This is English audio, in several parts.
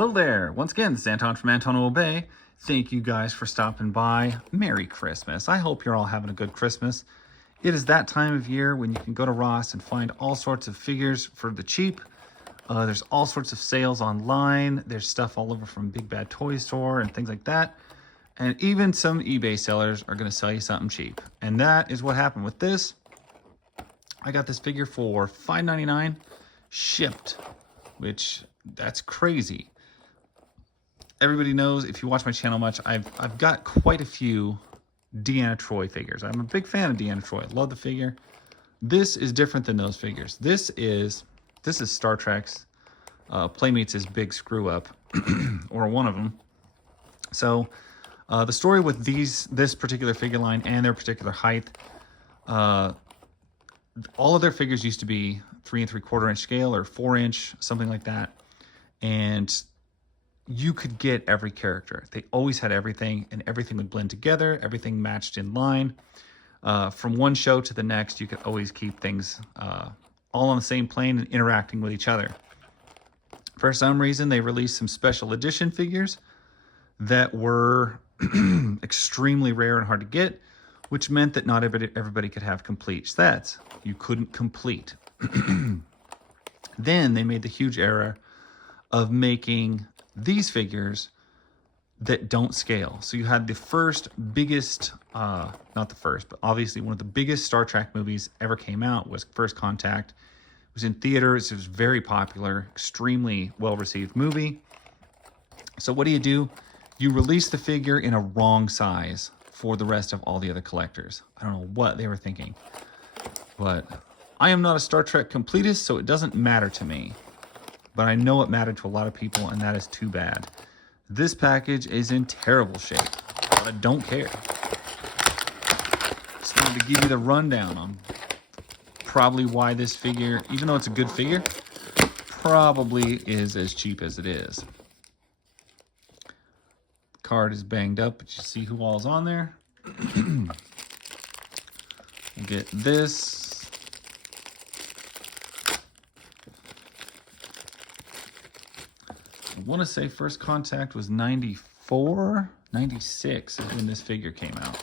Hello there. Once again, this is Anton from Anton Bay. Thank you guys for stopping by. Merry Christmas. I hope you're all having a good Christmas. It is that time of year when you can go to Ross and find all sorts of figures for the cheap. There's all sorts of sales online. There's stuff all over from Big Bad Toy Store and things like that. And even some eBay sellers are going to sell you something cheap. And that is what happened with this. I got this figure for $5.99 shipped, which that's crazy. Everybody knows, if you watch my channel much, I've got quite a few Deanna Troi figures. I'm a big fan of Deanna Troi. I love the figure. This is different than those figures. This is Star Trek's Playmates' big screw up, or one of them. So the story with this particular figure line and their particular height, all of their figures used to be 3 3/4 inch scale or 4 inch, something like that. And you could get every character. They always had everything, and everything would blend together. Everything matched in line. From one show to the next, you could always keep things all on the same plane and interacting with each other. For some reason, they released some special edition figures that were extremely rare and hard to get, which meant that not everybody could have complete sets. You couldn't complete. Then they made the huge error of making these figures that don't scale. So you had the first biggest, not the first, but obviously one of the biggest Star Trek movies ever came out was First Contact. It was in theaters. It was very popular, extremely well-received movie. So what do? You release the figure in a wrong size for the rest of all the other collectors. I don't know what they were thinking, but I am not a Star Trek completist, so it doesn't matter to me. But I know it mattered to a lot of people, and that is too bad. This package is in terrible shape, but I don't care. Just wanted to give you the rundown on probably why this figure, even though it's a good figure, probably is as cheap as it is. The card is banged up, but you see who all's on there. We'll get this. I want to say First Contact was 94, 96 is when this figure came out.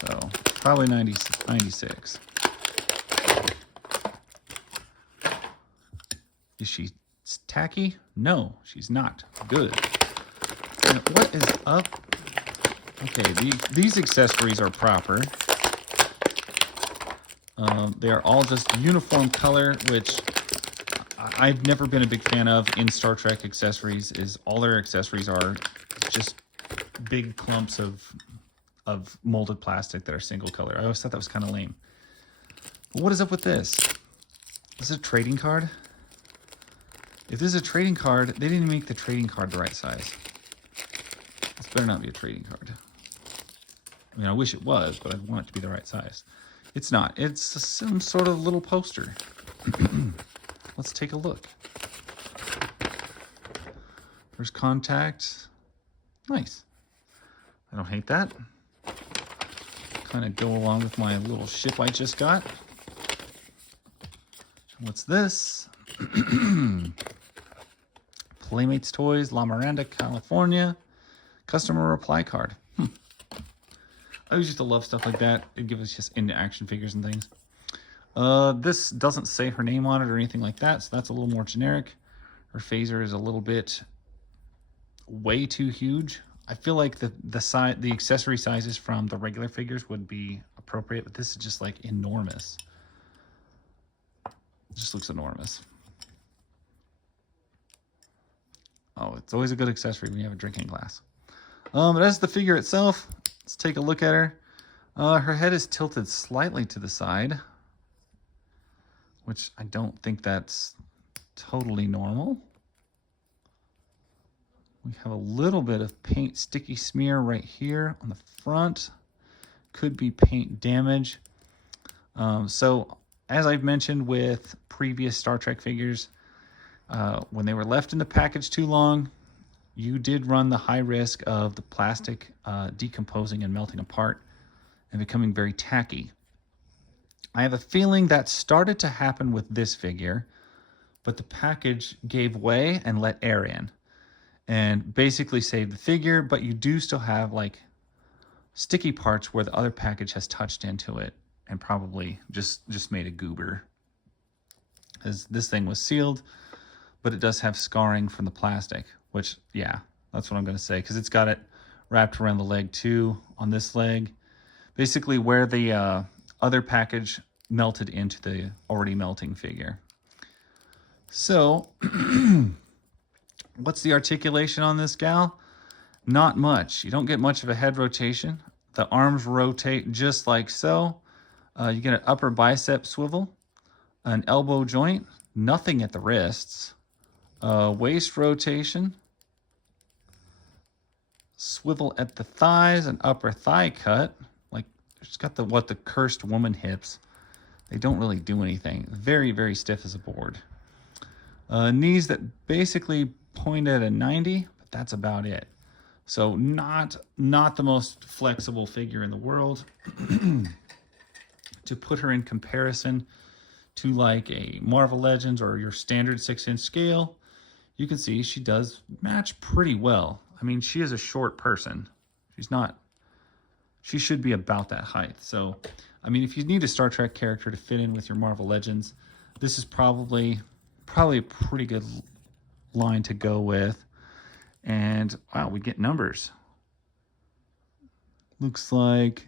So probably 96. Is she tacky? No, she's not. Good. And what is up? Okay, these accessories are proper. They are all just uniform color, which I've never been a big fan of in Star Trek accessories. Is all their accessories are just big clumps of molded plastic that are single color. I always thought that was kind of lame. But what is up with this? Is it a trading card? If this is a trading card, they didn't make the trading card the right size. This better not be a trading card. I mean, I wish it was, but I want it to be the right size. It's not. It's some sort of little poster. Let's take a look. First Contact. Nice. I don't hate that. Kind of go along with my little ship I just got. What's this? Playmates Toys, La Miranda, California. Customer reply card. I always used to love stuff like that. It gives us just into action figures and things. This doesn't say her name on it or anything like that, so that's a little more generic. Her phaser is a little bit way too huge. I feel like the accessory sizes from the regular figures would be appropriate, but this is just like enormous. It just looks enormous. Oh, it's always a good accessory when you have a drinking glass. But as the figure itself, let's take a look at her. Her head is tilted slightly to the side, which I don't think that's totally normal. We have a little bit of paint sticky smear right here on the front. Could be paint damage. So as I've mentioned with previous Star Trek figures, when they were left in the package too long, you did run the high risk of the plastic decomposing and melting apart and becoming very tacky. I have a feeling that started to happen with this figure, but the package gave way and let air in and basically saved the figure, but you do still have like sticky parts where the other package has touched into it and probably just made a goober. As this thing was sealed, but it does have scarring from the plastic, which, yeah, that's what I'm going to say, because it's got it wrapped around the leg too, on this leg. Basically where the other package melted into the already melting figure. So, what's the articulation on this gal? Not much. You don't get much of a head rotation. The arms rotate just like so. You get an upper bicep swivel, an elbow joint, nothing at the wrists, waist rotation, swivel at the thighs, an upper thigh cut. Like, it's got the cursed woman hips. They don't really do anything. Very, very stiff as a board. Knees that basically point at a 90, but that's about it. So not the most flexible figure in the world. To put her in comparison to like a Marvel Legends or your standard 6-inch scale, you can see she does match pretty well. I mean, she is a short person. She should be about that height. So, I mean, if you need a Star Trek character to fit in with your Marvel Legends, this is probably a pretty good line to go with. And wow, we get numbers. Looks like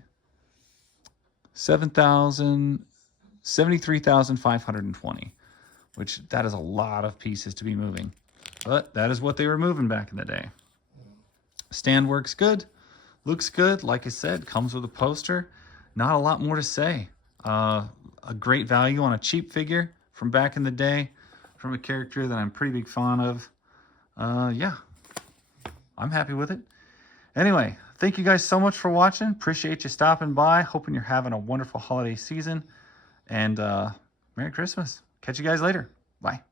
73,520, which that is a lot of pieces to be moving. But that is what they were moving back in the day. Stand works good, looks good. Like I said, comes with a poster. Not a lot more to say. A great value on a cheap figure from back in the day, from a character that I'm a pretty big fan of. Yeah, I'm happy with it. Anyway, thank you guys so much for watching. Appreciate you stopping by. Hoping you're having a wonderful holiday season. And Merry Christmas. Catch you guys later. Bye.